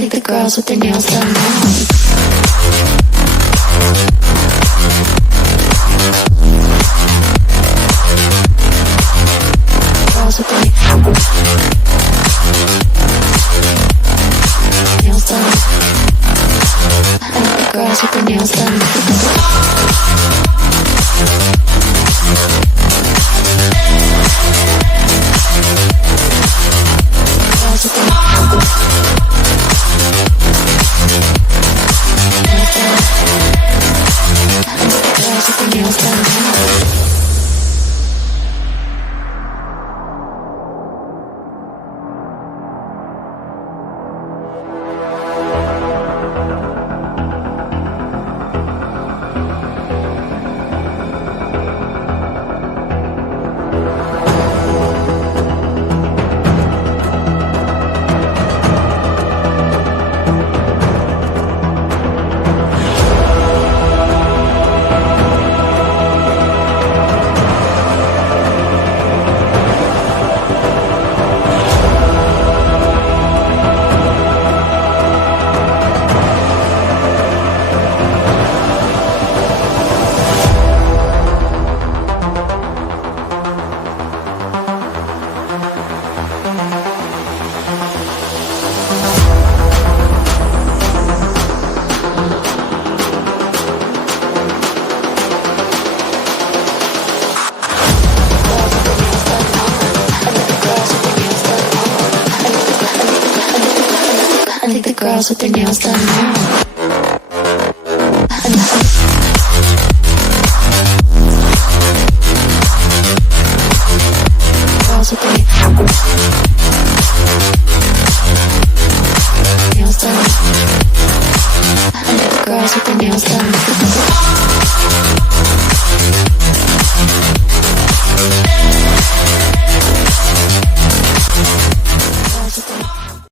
think the girls with their nails done now. Girls with their nails done. I think the girls with their nails done. Girls with their nails done. I think the girls with their nails done now.